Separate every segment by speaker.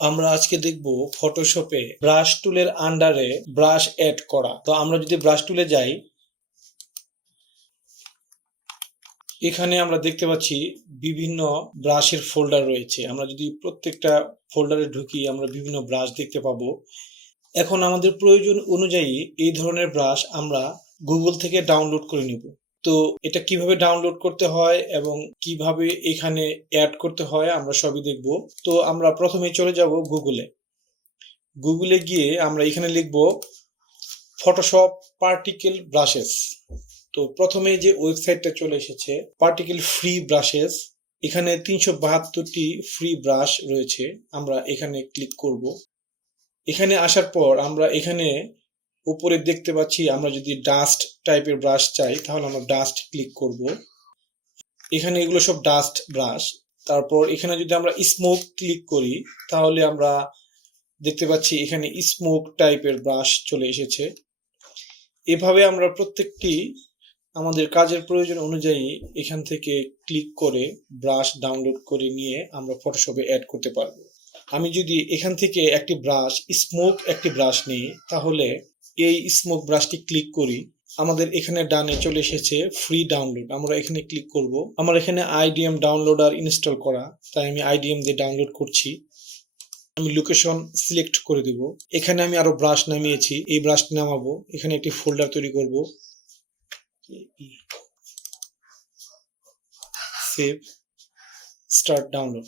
Speaker 1: আমরা আজকে দেখব ফটোশপে ব্রাশ টুলের আন্ডারে ব্রাশ অ্যাড করা। তো আমরা যদি ব্রাশ টুলে যাই, এখানে আমরা দেখতে পাচ্ছি বিভিন্ন ব্রাশের ফোল্ডার রয়েছে। আমরা যদি প্রত্যেকটা ফোল্ডারে ঢুকি, আমরা বিভিন্ন ব্রাশ দেখতে পাবো। এখন আমাদের প্রয়োজন অনুযায়ী এই ধরনের ব্রাশ আমরা গুগল থেকে ডাউনলোড করে নিব। তো এটা কীভাবে ডাউনলোড করতে হয় এবং কীভাবে এখানে অ্যাড করতে হয় আমরা সবই দেখব। তো আমরা প্রথমে চলে যাব গুগলে গুগলে গিয়ে আমরা এখানে লিখব ফটোশপ পার্টিকেল ব্রাশেস তো প্রথমে যে ওয়েবসাইটটা চলে এসেছে পার্টিকেল ফ্রি ব্রাশেস এখানে তিনশো বাহাত্তরটি ফ্রি ব্রাশ রয়েছে। আমরা এখানে ক্লিক করব। এখানে আসার পর আমরা এখানে উপরে দেখতে পাচ্ছি, আমরা যদি ডাস্ট টাইপের ব্রাশ চাই, তাহলে আমরা ডাস্ট ক্লিক করব। এখানে এগুলো সব ডাস্ট ব্রাশ তারপর এখানে যদি আমরা স্মোক ক্লিক করি, তাহলে আমরা দেখতে পাচ্ছি এখানে স্মোক টাইপের ব্রাশ চলে এসেছে। এভাবে আমরা প্রত্যেকটি আমাদের কাজের প্রয়োজন অনুযায়ী এখান থেকে ক্লিক করে ব্রাশ ডাউনলোড করে নিয়ে আমরা ফটোশপে অ্যাড করতে পারব। আমি যদি এখান থেকে একটি ব্রাশ স্মোক একটি ব্রাশ নিই, তাহলে এই স্মোক ব্রাশটি ক্লিক করি, আমাদের এখানে ডানে চলে এসেছে ফ্রি ডাউনলোড আমরা এখানে ক্লিক করব। আমার এখানে আইডিএম ডাউনলোডার ইনস্টল করা, তাই আমি আইডিএম দিয়ে ডাউনলোড করছি। আমি লোকেশন সিলেক্ট করে দেব। এখানে আমি আরও ব্রাশ নামিয়েছি। এই ব্রাশটি নামাবো। এখানে একটি ফোল্ডার তৈরি করব। সেভ স্টার্ট ডাউনলোড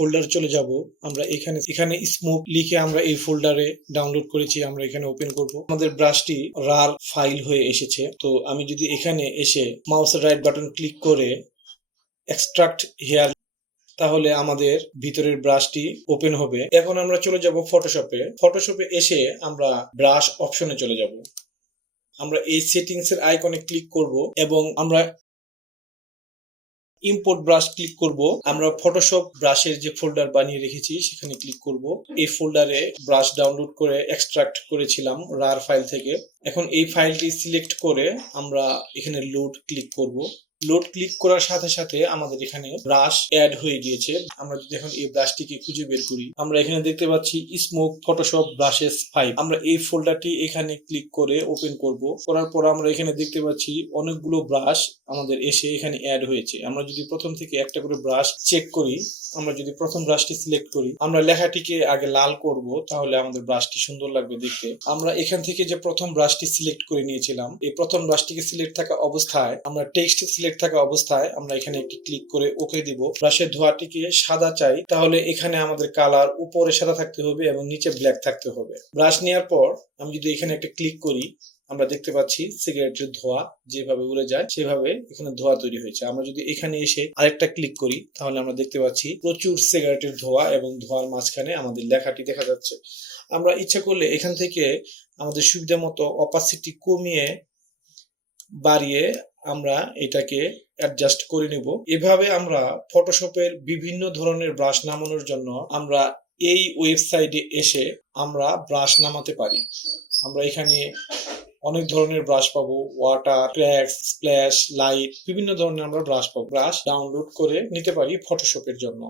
Speaker 1: ফোল্ডার চলে যাব। আমরা এখানে এখানে স্মোক লিখে আমরা এই ফোল্ডারে ডাউনলোড করেছি, আমরা এখানে ওপেন করব। আমাদের ব্রাশটি রার ফাইল হয়ে এসেছে। তো আমি যদি এখানে এসে মাউসের রাইট বাটন ক্লিক করে এক্সট্রাক্ট হেয়ার তাহলে আমাদের ভিতরের ব্রাশটি ওপেন হবে। এখন আমরা চলে যাব ফটোশপে ফটোশপে এসে আমরা ব্রাশ অপশনে চলে যাব। আমরা এই সেটিংস এর আইকনে ক্লিক করব এবং আমরা ইম্পোর্ট ব্রাশ ক্লিক করব। আমরা ফটোশপ ব্রাশের যে ফোল্ডার বানিয়ে রেখেছি, সেখানে ক্লিক করব। এই ফোল্ডারে ব্রাশ ডাউনলোড করে এক্সট্রাক্ট করেছিলাম রার ফাইল থেকে। এখন এই ফাইলটি সিলেক্ট করে আমরা এখানে লোড ক্লিক করব। লোড ক্লিক করার সাথে সাথে আমাদের এখানে ব্রাশ অ্যাড হয়ে গিয়েছে। আমরা যদি এখন এই ব্রাশটিকে খুঁজে বের করি, আমরা এখানে দেখতে পাচ্ছি স্মোক ফটোশপ ব্রাশেস ফাইভ আমরা এই ফোল্ডারটি এখানে ক্লিক করে ওপেন করব। করার পর আমরা এখানে দেখতে পাচ্ছি অনেকগুলো ব্রাশ আমাদের এসে এখানে অ্যাড হয়েছে। আমরা যদি প্রথম থেকে একটা করে ব্রাশ চেক করি, আমরা যদি প্রথম ব্রাশটি সিলেক্ট করি, আমরা লেখাটিকে আগে লাল করব, তাহলে আমাদের ব্রাশটি সুন্দর লাগবে দেখতে। আমরা এখান থেকে যে প্রথম ব্রাশটি সিলেক্ট করে নিয়েছিলাম, এই প্রথম ব্রাশটিকে সিলেক্ট থাকা অবস্থায় আমরা টেক্সট সিলেক্ট থাকা অবস্থায় আমরা এখানে একটি ক্লিক করে ওকে দিব। ব্রাশের ধোয়াটিকে সাদা চাই, তাহলে এখানে আমাদের কালার উপরে সাদা থাকতে হবে এবং নিচে ব্ল্যাক থাকতে হবে। ব্রাশ নেওয়ার পর আমি যদি এখানে একটা ক্লিক করি, আমরা দেখতে পাচ্ছি সিগারেটের ধোয়া যেভাবে উড়ে যায়, সেভাবে এখানে ধোয়া তৈরি হয়েছে। আমরা যদি এখানে এসে আরেকটা ক্লিক করি, তাহলে আমরা দেখতে পাচ্ছি প্রচুর সিগারেটের ধোয়া এবং ধোয়ার মাঝখানে আমাদের লেখাটি দেখা যাচ্ছে। আমরা ইচ্ছা করলে এখান থেকে আমাদের সুবিধা মতো অপাসিটি কমিয়ে বাড়িয়ে আমরা এটাকে অ্যাডজাস্ট করে নেব। এভাবে আমরা ফটোশপের বিভিন্ন ধরনের ব্রাশ নামানোর জন্য আমরা এই ওয়েবসাইটে এসে আমরা ব্রাশ নামাতে পারি। আমরা এখানে অনেক ধরনের ব্রাশ পাবো ওয়াটার ক্র্যাক্স স্প্ল্যাশ লাইট বিভিন্ন ধরনের আমরা ব্রাশ পাবো। ব্রাশ ডাউনলোড করে নিতে পারি ফটোশপের জন্য।